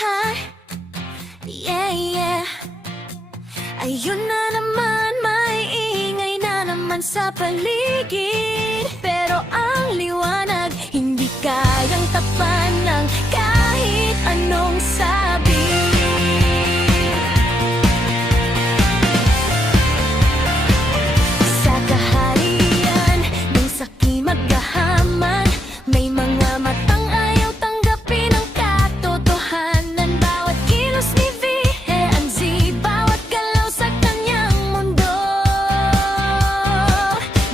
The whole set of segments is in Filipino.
Hi, yeah, yeah. Ayun na naman, may ingay na naman sa paligid. Pero ang liwanag, hindi kayang tapan ng kahit anong sabi. Sa kaharian ng saking maghahaman, may mga matang ayaw tanggapin ang katotohanan. Bawat kilos ni V&Z, bawat galaw sa kanyang mundo,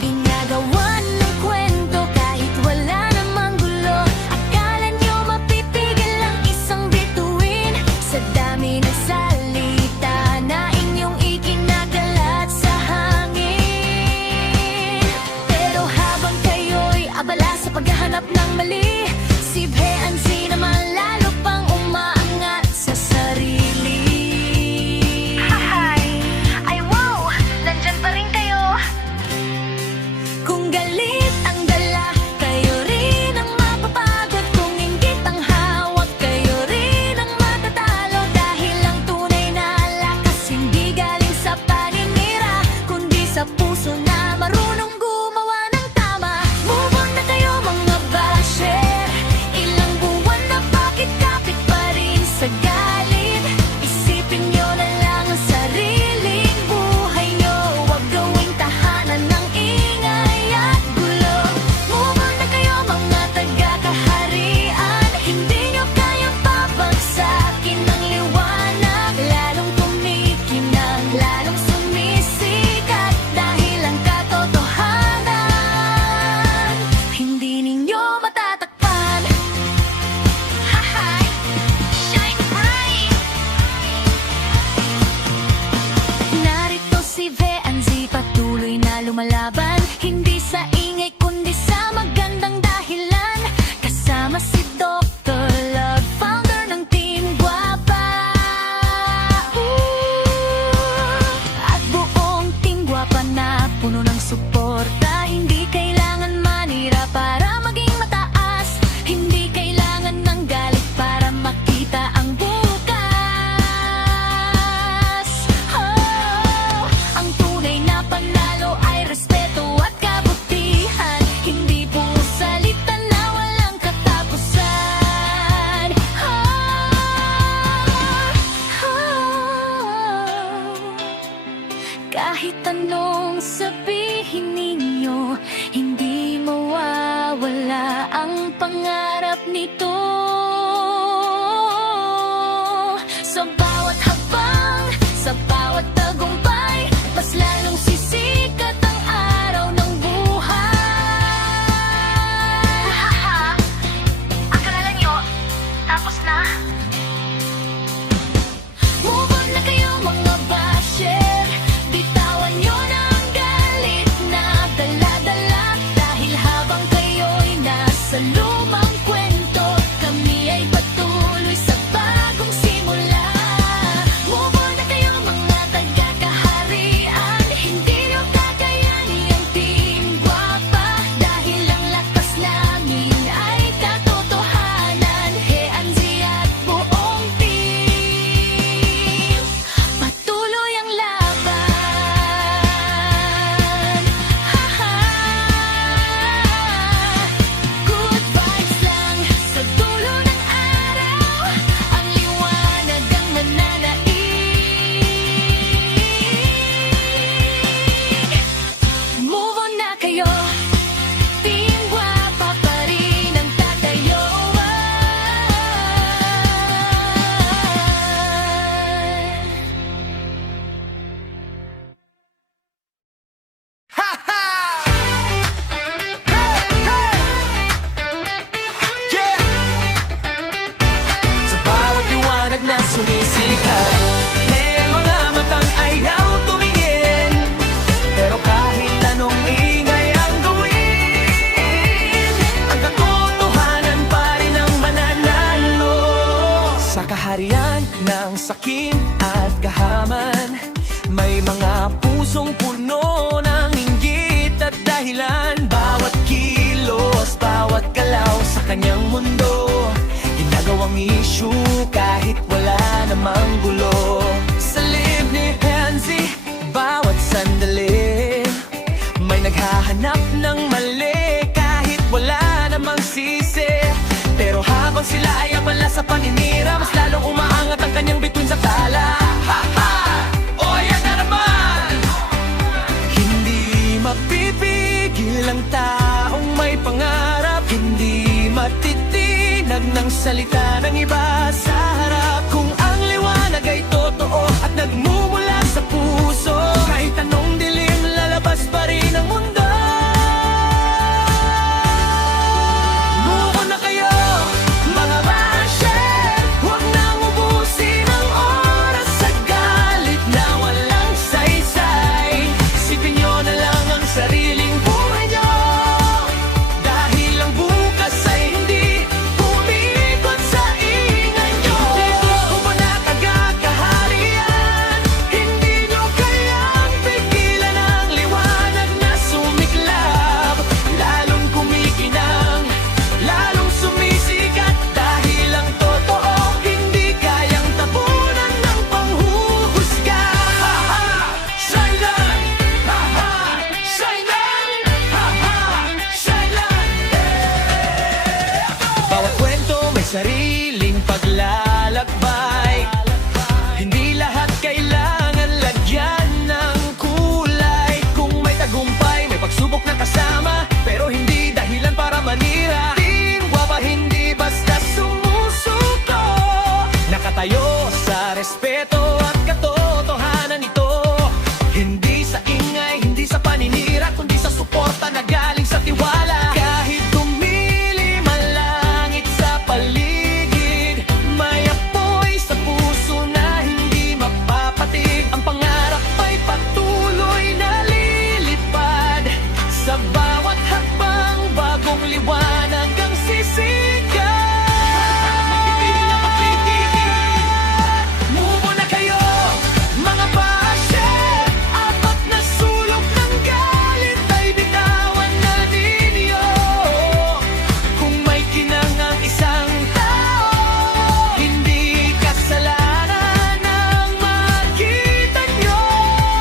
ginagawan ng kwento kahit wala namang gulo. Akala nyo mapipigil ang isang bituin sa dami ng salita na inyong ikinakalat sa hangin. Pero habang kayo'y abala sa paghahanap ng mali, si V&Z naman lalo pang umaangat sa sarili. Ay wow! Nandyan pa rin kayo. Kung galit ang dala, kayo rin ang mapapagod. Kung inggit ang hawak, kayo rin ang matatalo. Dahil ang tunay na lakas hindi galing sa paninira, kundi sa puso na marunong gumawa ng tama. Move on na kayo mga basher. Ilang buwan na bakit kapit pa rin sa galit? Isipin nyo na lang ang sariling buhay nyo. Huwag gawing tahanan ng ingay at gulo. Move on na kayo mga taga-kaharian. Hindi nyo kayang pabagsakin ng liwanag. Lalong kumikinang, lalong sumisikat. Dahil ang katotohanan, hindi ninyo matatakpan. Hahay, shine bright. Narito si V&Z, patuloy na lumalaban. Hindi sa ingay kundi sa magandang dahilan. Kasama si Dr. Love, founder ng Team Guapa. At buong Team Guapa na puno ng suporta. Hindi kailangan manira para maging mataas. Hindi kailangan ng galit para makita ang bukas. Oh, ang tunay na panalo ay respeto at kabutihan. Hindi po salita na walang katapusan. Kahit anong sabihin ninyo, hindi mawawala ang pangarap nito. Sa bawat habang, sa bawat tagumpay, mas lalong sisikat ang araw ng buhay. Akala nyo, tapos na? Move on na kayo mga basher. Bitawan nyo na ang galit na dala-dala. Dahil habang kayo'y nasa lumang kwento, kami ay patuloy sa bagong simula. Move on na kayo mga taga-kaharian. Hindi nyo kakayanin ang Team Guapa. Dahil ang lakas namin ay katotohanan. V&Z at buong team, patuloy ang laban. Good vibes lang sa dulo ng araw. Ang liwanag ang nananaig. Move on na kayo. Team Guapa pa rin ang tatayo. Sa bawat liwanag na sumisikat, may mga matang ayaw tumingin. Pero kahit anong ingay ang gawin, ang katotohanan pa rin ang mananalo. Sa kaharian ng sakim at kahaman, may mga pusong puno ng inggit at dahilan. Bawat kilos, bawat galaw sa kanyang mundo, ginagawang issue kahit lalakbay. Hindi lahat kailangan lagyan ng kulay. Kung may tagumpay, may pagsubok na kasama, pero hindi dahilan para manira. Tingwa pa hindi basta sumusuko, nakatayo sa respeto at katotohanan ito. Hindi sa ingay, hindi sa paninira, kundi sa suporta na galing sa tiwala. Kahit dumili man langit sa paligid, may apoy sa puso na hindi mapapatig. Ang pangarap ay patuloy na lilipad, sa bawat hakbang bagong liwanag ang sisikat. Move on na kayo, mga basher. Apat na sulok ng galit ay bitawan na ninyo. Kung may kinangang isang tao, hindi kasalanan ang makita nyo.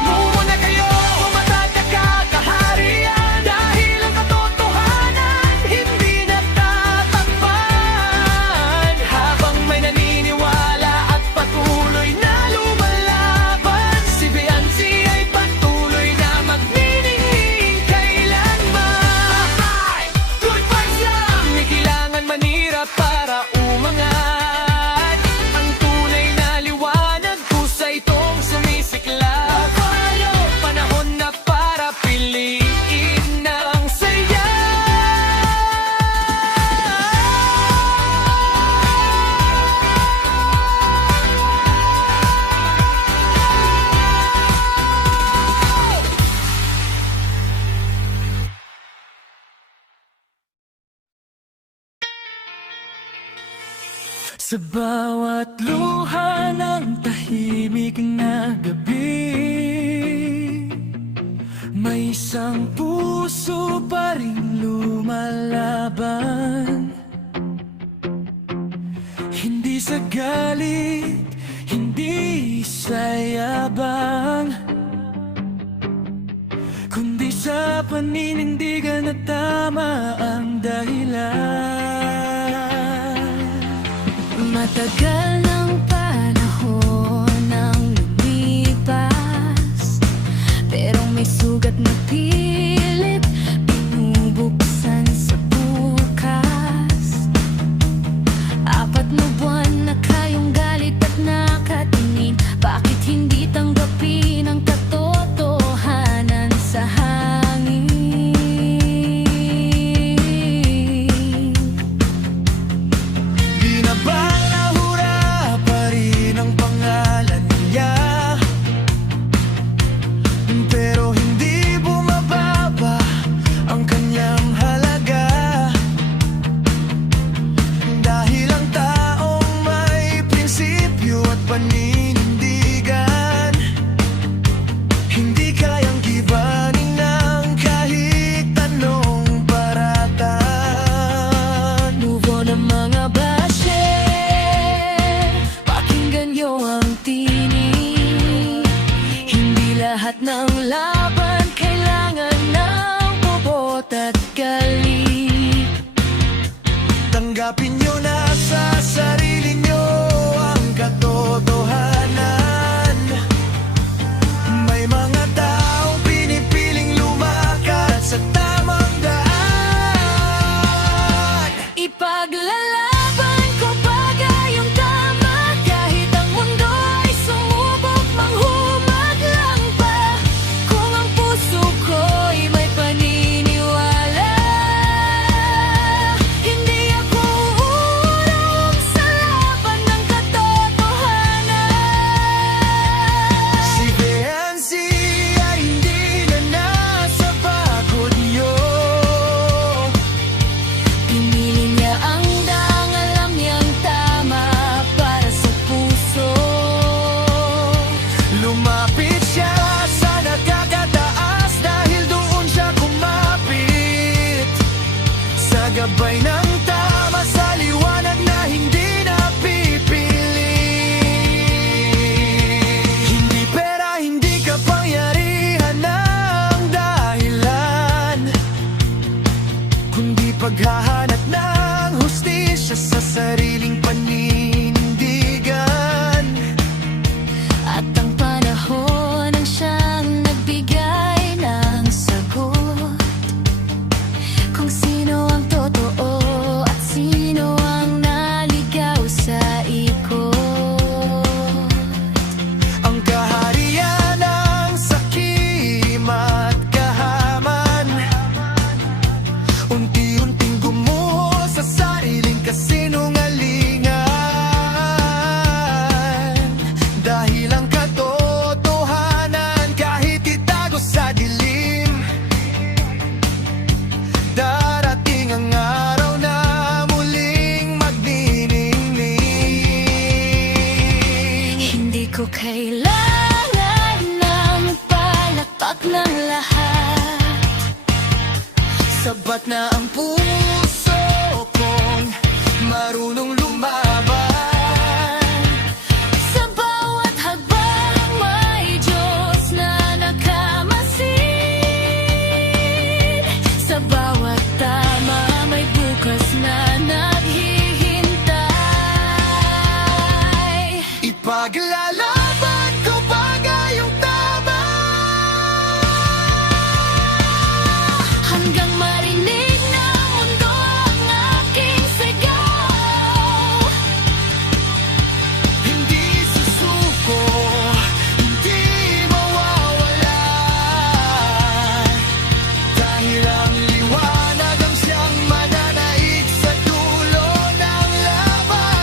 Move on na kayo, pumatag na kakaharian, dahil ang katotohanan hindi natatakpan. Habang may naniniwala at patuloy na lumalaban, si Beyonce ay patuloy na magniningning kailanman. Good vibes lang, may kailangan manira para umangat. Ang tunay na liwanag, kusa itong sumisiklab. Panahon na para piliin ang saya. Sa bawat luha ng tahimik na gabi, may isang puso pa rin lumalaban. Hindi sa galit, hindi sa yabang, kundi sa paninindigan na tama ang dahilan. Matagal ng panahon ang lumipas, pero may sugat na pilit binubuksan sa bukas. Apat na buwan na kayong galit at nakatingin, bakit hindi tanggapin ang katotohanan sa hangin? Binabang na hura pa rin ang pangalan niya, pero hindi bumababa ang kanyang halaga. Dahil ang taong may prinsipyo at paninindigan, hindi kayang gibanin ng kahit anong paratan. Move on na mga basher, pakinggan nyo ang tinig. Hindi lahat ng laban kailangan ng bobot at galit. Tanggapin nyo na sa sarili nyo ang katotohanan. May mga taong pinipiling lumakad sa tamang daan. Ipaglalaban ko bagay yung tama, kahit ang mundo ay sumubok manghumaglang pa. ko kailangan ng palakpak ng lahat. Sabat na ang puso kong marunong lumaban. Sa bawat hakbang may Diyos na nakamasid. Sa bawat tama may bukas na naghihintay. Ipaglalaban ko bagay yung tama Hanggang marinig ng mundo ang aking sigaw. Hindi susuko, hindi mawawala. Dahil ang liwanag ang siyang mananaig sa dulo ng laban.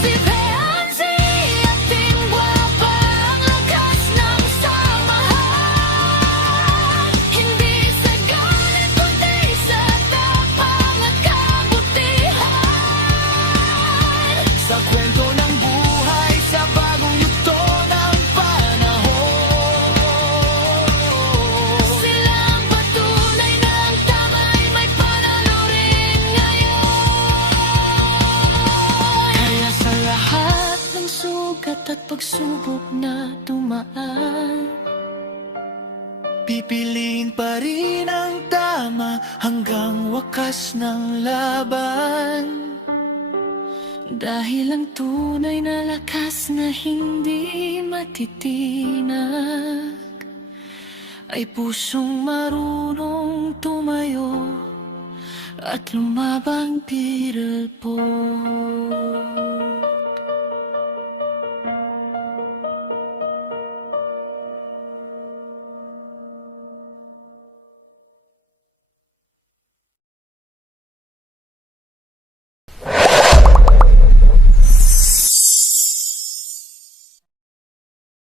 Si Beanzi at Team Guapa ang lakas ng samahan. Hindi sa galit kundi sa tapang at kabutihan. Sa kwento ng buhay, sa bagong yugto ng panahon. Sila ang patunay na ang tama'y may panalo rin ngayon. Kaya sa lahat ng sugat at pagsubok na dumaan, Pipiliin pa rin ang tama hanggang wakas ng laban. dahil ang tunay na lakas na hindi matitinag ay pusong marunong tumayo at lumabang tiril po.